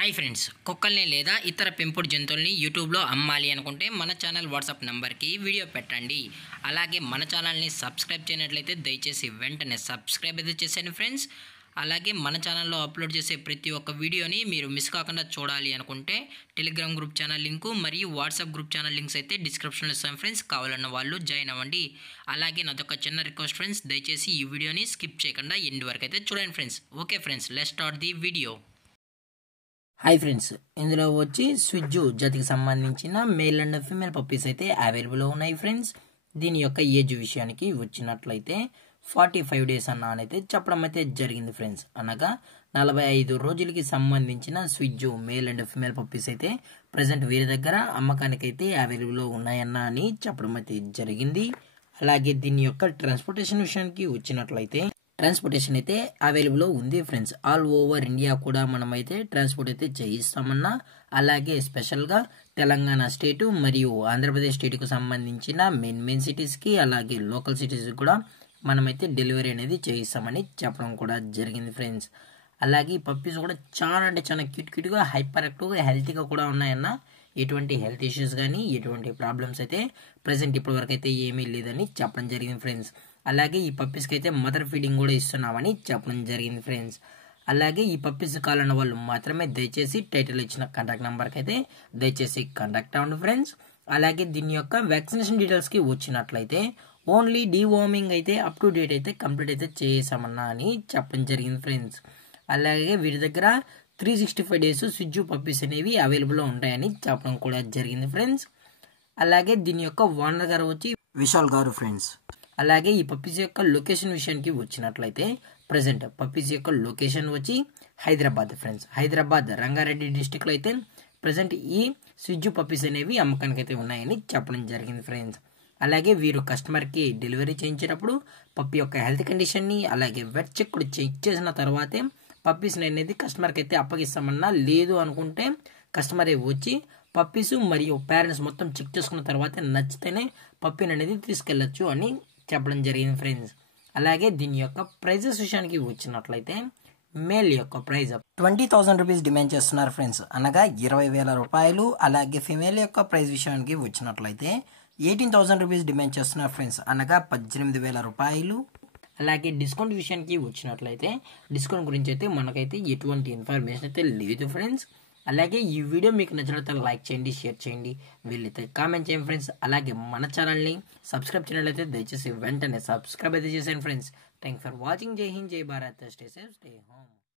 Hi friends, కుక్కల్ని లేదా ఇతర పెంపుడు జంతువుల్ని యూట్యూబ్లో అమ్మాలి అనుకుంటే మన ఛానల్ వాట్సాప్ నెంబర్కి వీడియో పెట్టండి. అలాగే మన ఛానల్ని సబ్స్క్రైబ్ చేయనట్లయితే దయచేసి వెంటనే సబ్స్క్రైబ్ అయితే చేసేయండి ఫ్రెండ్స్. అలాగే మన ఛానల్లో అప్లోడ్ చేసే ప్రతి ఒక్క వీడియోని మీరు మిస్ కాకుండా చూడాలి అనుకుంటే టెలిగ్రామ్ గ్రూప్ ఛానల్ లింకు మరియు వాట్సాప్ గ్రూప్ ఛానల్ లింక్స్ అయితే డిస్క్రిప్షన్లో ఇస్తాను ఫ్రెండ్స్. కావాలన్న వాళ్ళు జాయిన్ అవ్వండి. అలాగే నాదొక చిన్న రిక్వెస్ట్ ఫ్రెండ్స్, దయచేసి ఈ వీడియోని స్కిప్ చేయకుండా ఎండ్ వరకు అయితే చూడండి friends. Okay friends, let's start the video. Hi friends, ఇందులో వచ్చి స్విజ్జు జాతికి సంబంధించిన మేల్ అండ్ ఫీమేల్ పప్పీస్ అయితే అవైలబుల్ ఉన్నాయి ఫ్రెండ్స్. దీని యొక్క ఏజ్ విషయానికి వచ్చినట్లయితే 45 days అన్నైతే చెప్పడం అయితే జరిగింది ఫ్రెండ్స్. అనగా 45 రోజులకి సంబంధించిన స్విజ్జు మేల్ అండ్ ఫీమేల్ పప్పీస్ అయితే ప్రజెంట్ వీరి దగ్గర అమ్మకానికి అయితే అవైలబుల్ ఉన్నాయన్న అని చెప్పడం అయితే జరిగింది. అలాగే దీని యొక్క ట్రాన్స్పోర్టేషన్ విషయానికి వచ్చినట్లయితే ట్రాన్స్పోర్టేషన్ అయితే అవైలబుల్ ఉంది ఫ్రెండ్స్. ఆల్ ఓవర్ ఇండియా కూడా మనమైతే ట్రాన్స్పోర్ట్ అయితే చేయిస్తామన్నా. అలాగే స్పెషల్గా తెలంగాణ స్టేటు మరియు ఆంధ్రప్రదేశ్ స్టేట్కు సంబంధించిన మెయిన్ సిటీస్కి అలాగే లోకల్ సిటీస్కి కూడా మనమైతే డెలివరీ అనేది చేయిస్తామని చెప్పడం కూడా జరిగింది ఫ్రెండ్స్. అలాగే ఈ పప్పీస్ కూడా చాలా అంటే చాలా క్యూట్గా హైపర్ యాక్టివ్గా హెల్తీగా కూడా ఉన్నాయన్న. ఎటువంటి హెల్త్ ఇష్యూస్ కానీ ఎటువంటి ప్రాబ్లమ్స్ అయితే ప్రజెంట్ ఇప్పటి వరకు అయితే ఏమీ లేదని చెప్పడం జరిగింది ఫ్రెండ్స్. అలాగే ఈ పప్పీస్కి అయితే మదర్ ఫీడింగ్ కూడా ఇస్తున్నామని చెప్పడం జరిగింది ఫ్రెండ్స్. అలాగే ఈ పప్పీస్ కావాలన్న వాళ్ళు మాత్రమే దయచేసి టైటిల్ ఇచ్చిన కాంటాక్ట్ నెంబర్కి అయితే దయచేసి కాంటాక్ట్ అవ్వండి ఫ్రెండ్స్. అలాగే దీని యొక్క వ్యాక్సినేషన్ డీటెయిల్స్కి వచ్చినట్లయితే ఓన్లీ డీవార్మింగ్ అయితే అప్ టు డేట్ అయితే కంప్లీట్ అయితే చేసామన్నా అని చెప్పడం జరిగింది ఫ్రెండ్స్. అలాగే వీరి దగ్గర 365 days స్విజ్జు పప్పీస్ అనేవి అవైలబుల్లో ఉంటాయని చెప్పడం కూడా జరిగింది ఫ్రెండ్స్. అలాగే దీని యొక్క ఓనర్ గారు వచ్చి విశాల్ గారు ఫ్రెండ్స్. అలాగే ఈ పప్పీస్ యొక్క లొకేషన్ విషయానికి వచ్చినట్లయితే ప్రజెంట్ పప్పీస్ యొక్క లొకేషన్ వచ్చి హైదరాబాద్ ఫ్రెండ్స్. హైదరాబాద్ రంగారెడ్డి డిస్టిక్లో అయితే ప్రజెంట్ ఈ స్విజ్జు పప్పీస్ అనేవి అమ్మకానికి అయితే ఉన్నాయని చెప్పడం జరిగింది ఫ్రెండ్స్. అలాగే వీరు కస్టమర్కి డెలివరీ చేయించేటప్పుడు పప్పీ యొక్క హెల్త్ కండిషన్ని అలాగే వెట్ చెక్ కూడా చెక్ చేసిన తర్వాతే పప్పీస్ని అనేది కస్టమర్కి అయితే అప్పగిస్తామన్నా. లేదు అనుకుంటే కస్టమరే వచ్చి పప్పీస్ మరియు పేరెంట్స్ మొత్తం చెక్ చేసుకున్న తర్వాత నచ్చితేనే పప్పీని అనేది తీసుకెళ్ళచ్చు అని చెప్పడం జరిగింది ఫ్రెండ్స్. అలాగే దీని యొక్క ప్రైజెస్ విషయానికి వచ్చినట్లయితే మేల్ యొక్క ప్రైజ్ 20,000 రూపీస్ డిమాండ్ చేస్తున్నారు ఫ్రెండ్స్, అనగా 20,000 రూపాయలు. అలాగే ఫిమేల్ యొక్క ప్రైజ్ విషయానికి వచ్చినట్లయితే 18,000 రూపీస్ డిమాండ్ చేస్తున్నారు ఫ్రెండ్స్, అనగా 18,000 రూపాయలు. అలాగే డిస్కౌంట్ విషయానికి వచ్చినట్లయితే డిస్కౌంట్ గురించి అయితే మనకైతే ఎటువంటి ఇన్ఫర్మేషన్ అయితే లేదు ఫ్రెండ్స్. అలాగే ఈ వీడియో మీకు నచ్చినట్లయితే లైక్ చేయండి, షేర్ చేయండి, వీళ్ళైతే కామెంట్ చేయండి ఫ్రెండ్స్. అలాగే మన ఛానల్ని సబ్స్క్రైబ్ చేయనట్లయితే దయచేసి వెంటనే సబ్స్క్రైబ్ అయితే చేసేయండి ఫ్రెండ్స్. Thank for watching. జై హింద్, జై Bharat, stay safe, stay home.